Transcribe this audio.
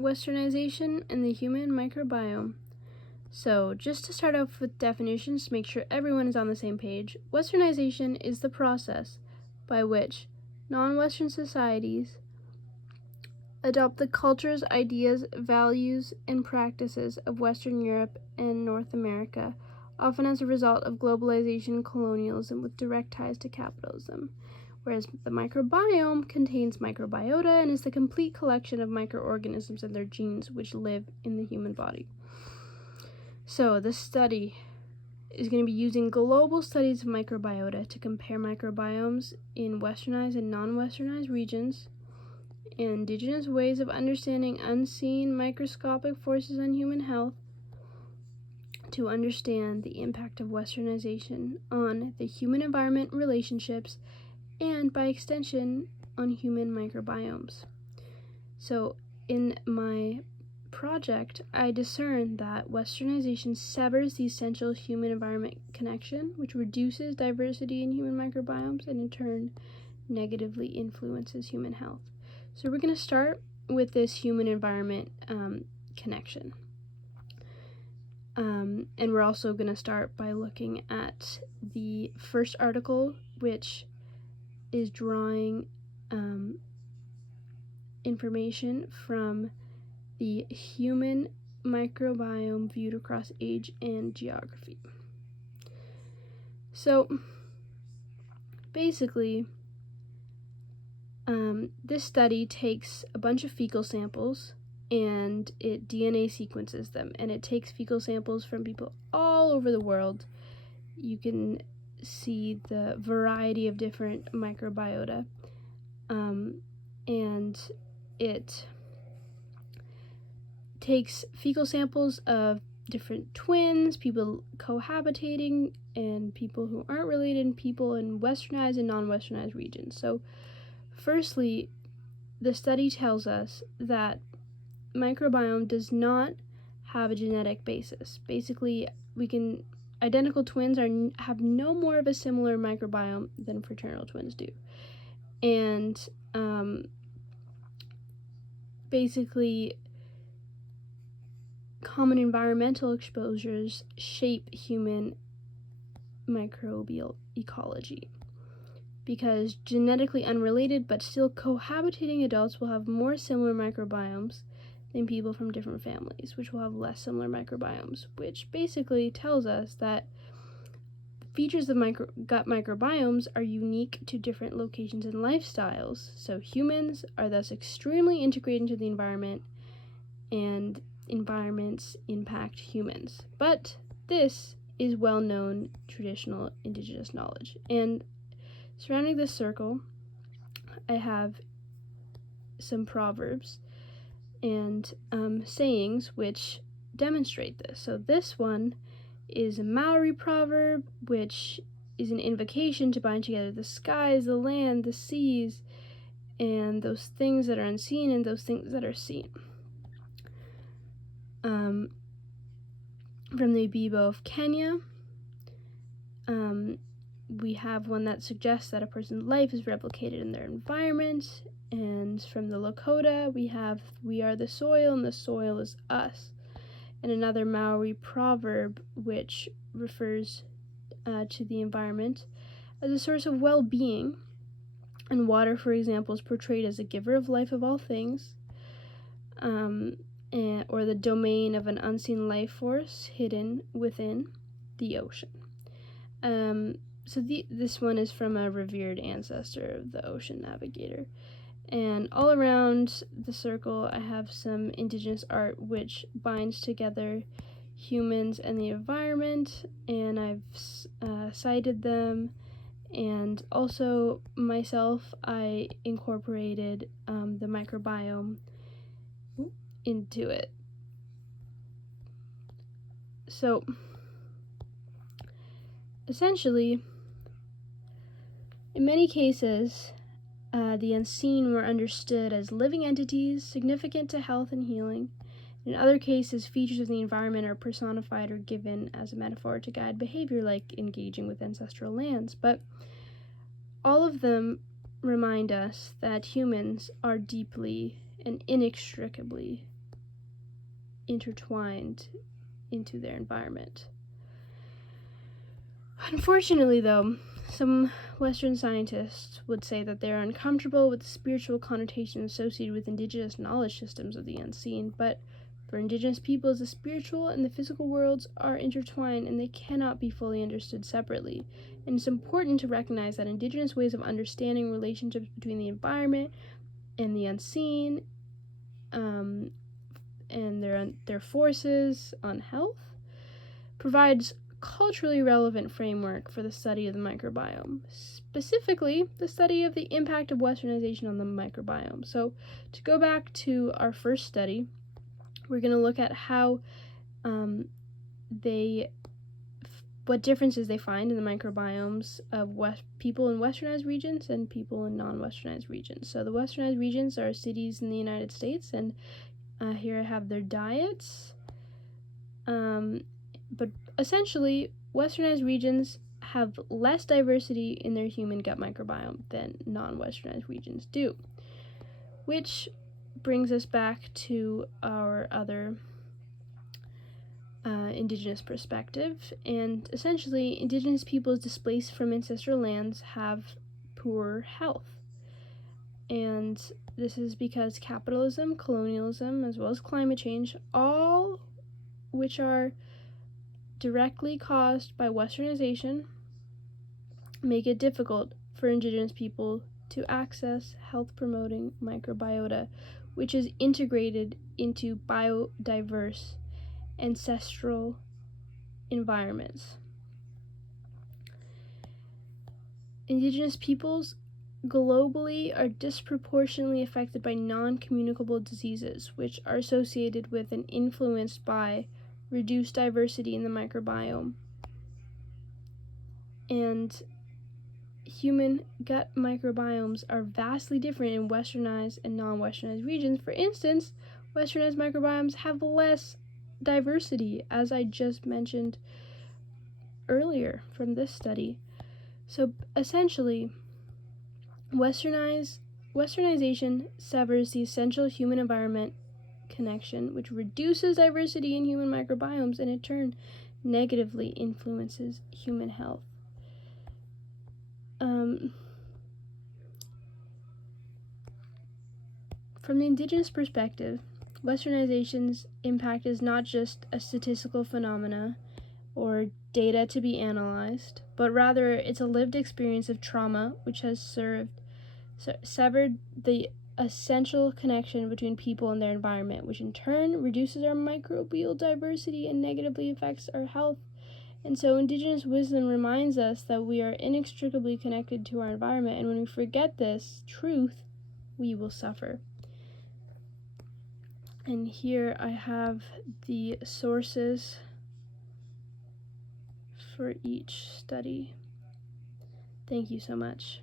Westernization and the human microbiome. So, just to start off with definitions to make sure everyone is on the same page, Westernization is the process by which non-Western societies adopt the cultures, ideas, values, and practices of Western Europe and North America, often as a result of globalization and colonialism with direct ties to capitalism. Whereas the microbiome contains microbiota and is the complete collection of microorganisms and their genes which live in the human body. So this study is going to be using global studies of microbiota to compare microbiomes in westernized and non-westernized regions, indigenous ways of understanding unseen microscopic forces on human health, to understand the impact of westernization on the human-environment relationships, and by extension on human microbiomes. So in my project, I discerned that westernization severs the essential human-environment connection, which reduces diversity in human microbiomes and in turn negatively influences human health. So we're going to start with this human-environment connection. And we're also going to start by looking at the first article, which is drawing information from the human microbiome viewed across age and geography. So basically, this study takes a bunch of fecal samples and it DNA sequences them, and it takes fecal samples from people all over the world. You can see the variety of different microbiota, and it takes fecal samples of different twins, people cohabitating, and people who aren't related, and people in westernized and non-westernized regions. So firstly, the study tells us that microbiome does not have a genetic basis. Basically, identical twins have no more of a similar microbiome than fraternal twins do. And basically, common environmental exposures shape human microbial ecology, because genetically unrelated but still cohabitating adults will have more similar microbiomes than people from different families, which will have less similar microbiomes, which basically tells us that features of gut microbiomes are unique to different locations and lifestyles. So humans are thus extremely integrated into the environment, and environments impact humans. But this is well-known traditional indigenous knowledge. And surrounding this circle, I have some proverbs and sayings which demonstrate this. So this one is a Maori proverb, which is an invocation to bind together the skies, the land, the seas, and those things that are unseen and those things that are seen. From the Bibo of Kenya, we have one that suggests that a person's life is replicated in their environment. And from the Lakota, we have, "We are the soil and the soil is us." And another Maori proverb which refers to the environment as a source of well-being. And water, for example, is portrayed as a giver of life of all things, or the domain of an unseen life force hidden within the ocean. So this one is from a revered ancestor of the ocean navigator. And all around the circle, I have some indigenous art which binds together humans and the environment, and I've cited them. And also myself, I incorporated the microbiome into it. So essentially, in many cases, the unseen were understood as living entities significant to health and healing. In other cases, features of the environment are personified or given as a metaphor to guide behavior, like engaging with ancestral lands. But all of them remind us that humans are deeply and inextricably intertwined into their environment. Unfortunately, though, some Western scientists would say that they're uncomfortable with the spiritual connotations associated with indigenous knowledge systems of the unseen, but for indigenous peoples, the spiritual and the physical worlds are intertwined and they cannot be fully understood separately. And it's important to recognize that indigenous ways of understanding relationships between the environment and the unseen, and their forces on health, provides culturally relevant framework for the study of the microbiome, specifically the study of the impact of Westernization on the microbiome. So to go back to our first study, we're going to look at how what differences they find in the microbiomes of people in westernized regions and people in non-westernized regions. So the westernized regions are cities in the United States, and here I have their diets. But essentially, westernized regions have less diversity in their human gut microbiome than non-westernized regions do, which brings us back to our other indigenous perspective. And essentially, indigenous peoples displaced from ancestral lands have poor health. And this is because capitalism, colonialism, as well as climate change, all which are directly caused by westernization, make it difficult for indigenous people to access health-promoting microbiota, which is integrated into biodiverse ancestral environments. Indigenous peoples globally are disproportionately affected by non-communicable diseases, which are associated with and influenced by reduced diversity in the microbiome. And human gut microbiomes are vastly different in westernized and non-westernized regions. For instance, westernized microbiomes have less diversity, as I just mentioned earlier from this study. So essentially, westernization severs the essential human-environment connection, which reduces diversity in human microbiomes and in turn negatively influences human health. From the indigenous perspective, Westernization's impact is not just a statistical phenomena or data to be analyzed, but rather it's a lived experience of trauma which has severed the essential connection between people and their environment, which in turn reduces our microbial diversity and negatively affects our health. And so indigenous wisdom reminds us that we are inextricably connected to our environment, and when we forget this truth, we will suffer. And here I have the sources for each study. Thank you so much.